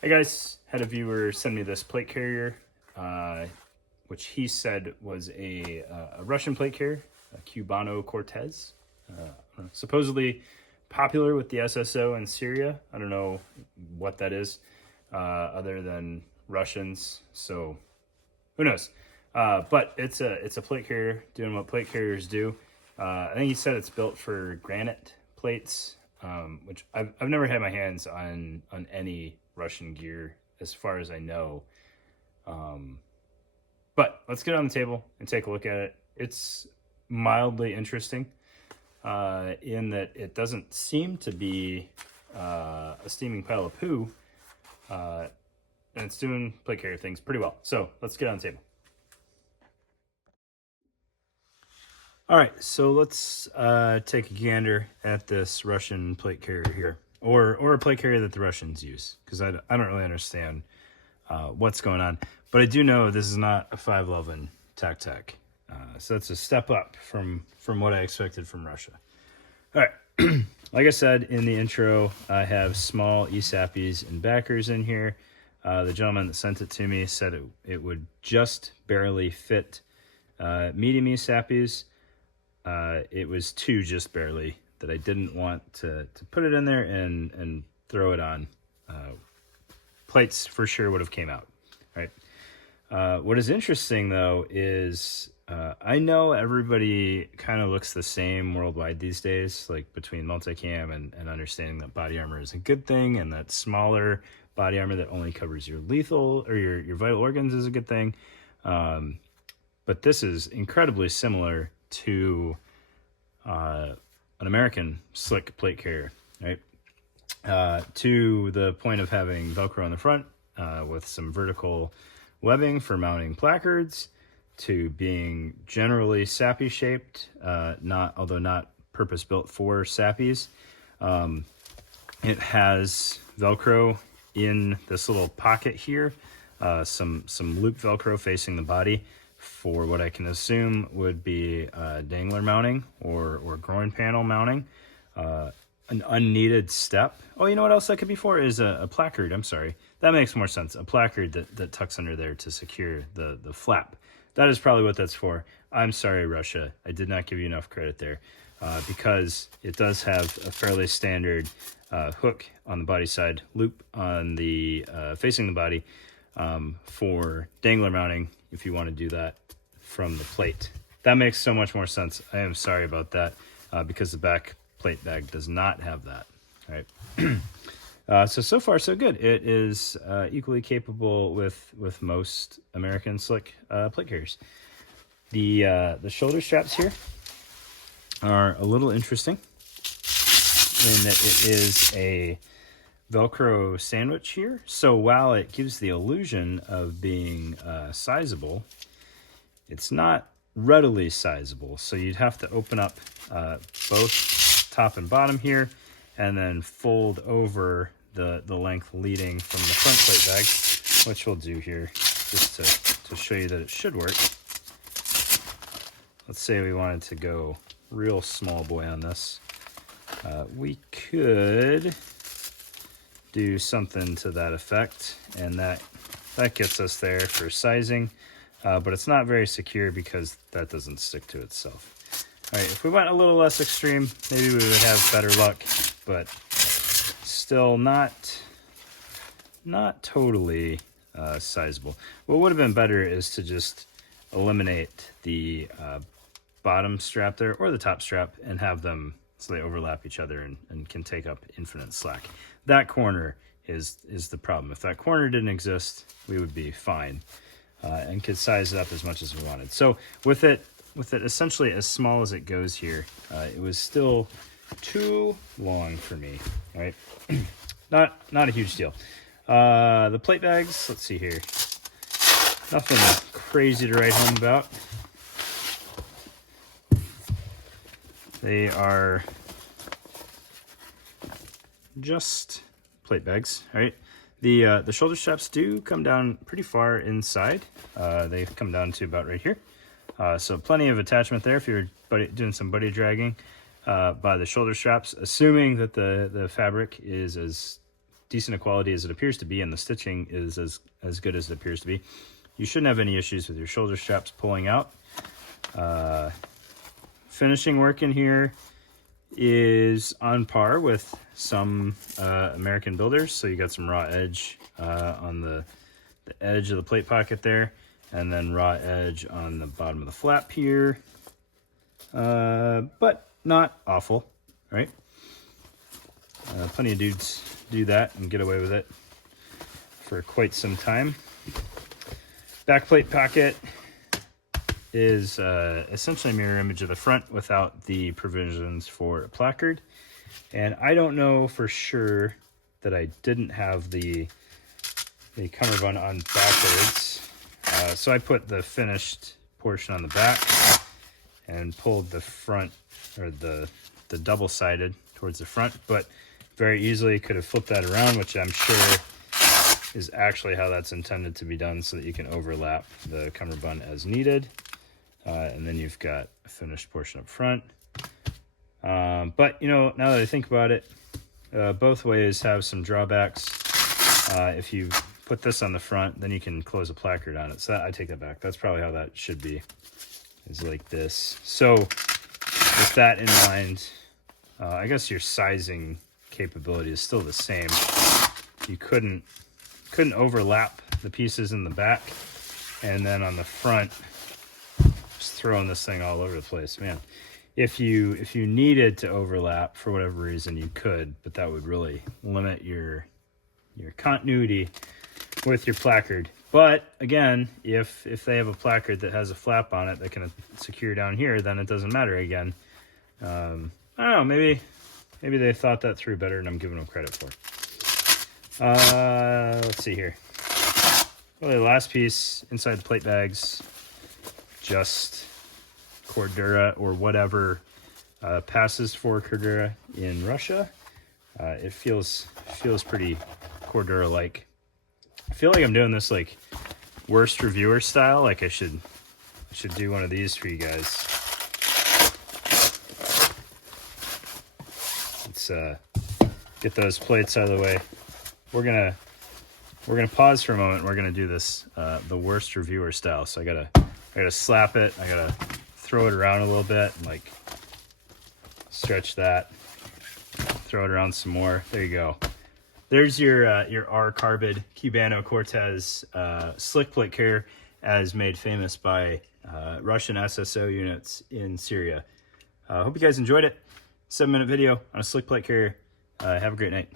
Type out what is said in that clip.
Hey guys, had a viewer send me this plate carrier, which he said was a Russian plate carrier, a Cubano Cortes, supposedly popular with the SSO in Syria. I don't know what that is, other than Russians, so who knows? But it's a plate carrier doing what plate carriers do. I think he said it's built for granite plates, which I've never had my hands on any Russian gear as far as I know. But let's get it on the table and take a look at it. It's mildly interesting in that it doesn't seem to be a steaming pile of poo, and it's doing plate carrier things pretty well. So let's get it on the table. All right, so let's take a gander at this Russian plate carrier here, or a plate carrier that the Russians use, because I don't really understand what's going on. But I do know this is not a 511 tac-tac, so that's a step up from what I expected from Russia. All right, like I said in the intro, I have small ESAPs and backers in here. The gentleman that sent it to me said it would just barely fit medium ESAPs. It was two just barely that I didn't want to put it in there and throw it on. Plates for sure would have came out, right? What is interesting though is I know everybody kind of looks the same worldwide these days, like between multicam and understanding that body armor is a good thing, and that smaller body armor that only covers your lethal or your vital organs is a good thing. But this is incredibly similar to an American slick plate carrier, right? To the point of having Velcro on the front with some vertical webbing for mounting placards, to being generally SAPI shaped, although not purpose built for SAPIs. It has Velcro in this little pocket here, some loop Velcro facing the body for what I can assume would be dangler mounting or groin panel mounting. An unneeded step. Oh, you know what else that could be for is a placard. I'm sorry. That makes more sense. A placard that tucks under there to secure the flap. That is probably what that's for. I'm sorry, Russia. I did not give you enough credit there because it does have a fairly standard hook on the body side, loop on the facing the body for dangler mounting if you want to do that from the plate. That makes so much more sense. I am sorry about that because the back plate bag does not have that. All right. So far so good. It is equally capable with most American slick plate carriers. The shoulder straps here are a little interesting in that it is a Velcro sandwich here. So while it gives the illusion of being sizable, it's not readily sizable. So you'd have to open up both top and bottom here and then fold over the length leading from the front plate bag, which we'll do here just to show you that it should work. Let's say we wanted to go real small boy on this. We could do something to that effect, and that gets us there for sizing, but it's not very secure because that doesn't stick to itself. All right, if we went a little less extreme, maybe we would have better luck, but still not totally sizable. What would have been better is to just eliminate the bottom strap there or the top strap and have them so they overlap each other and can take up infinite slack. That corner is the problem. If that corner didn't exist, we would be fine and could size it up as much as we wanted. So with it essentially as small as it goes here, it was still too long for me. All right, not a huge deal. The plate bags, let's see here. Nothing crazy to write home about. They are just plate bags, all right? The shoulder straps do come down pretty far inside. They come down to about right here. So plenty of attachment there if you're doing some buddy dragging by the shoulder straps, assuming that the fabric is as decent a quality as it appears to be, and the stitching is as good as it appears to be, you shouldn't have any issues with your shoulder straps pulling out. Finishing work in here is on par with some American builders. So you got some raw edge on the edge of the plate pocket there, and then raw edge on the bottom of the flap here, but not awful, right? Plenty of dudes do that and get away with it for quite some time. Back plate pocket is essentially a mirror image of the front without the provisions for a placard. And I don't know for sure that I didn't have the cummerbund on backwards. So I put the finished portion on the back and pulled the front, or the double-sided towards the front, but very easily could have flipped that around, which I'm sure is actually how that's intended to be done, so that you can overlap the cummerbund as needed. And then you've got a finished portion up front. But, you know, now that I think about it, both ways have some drawbacks. If you put this on the front, then you can close a placard on it. So I take that back. That's probably how that should be, is like this. So with that in mind, I guess your sizing capability is still the same. You couldn't overlap the pieces in the back, and then on the front, just throwing this thing all over the place, man. If you needed to overlap for whatever reason, you could, but that would really limit your continuity with your placard. But again, if they have a placard that has a flap on it that can secure down here, then it doesn't matter again. I don't know, maybe they thought that through better, and I'm giving them credit for it. Let's see here. Well, the last piece inside the plate bags, just Cordura or whatever passes for Cordura in Russia. It feels pretty Cordura-like. I feel like I'm doing this like worst reviewer style. Like I should do one of these for you guys. Let's get those plates out of the way. We're gonna pause for a moment. We're gonna do this the worst reviewer style. So I gotta slap it. I gotta throw it around a little bit and like stretch that. Throw it around some more. There you go. There's your R-Karbid Cubano Cortes slick plate carrier, as made famous by Russian SSO units in Syria. Hope you guys enjoyed it. 7-minute video on a slick plate carrier. Have a great night.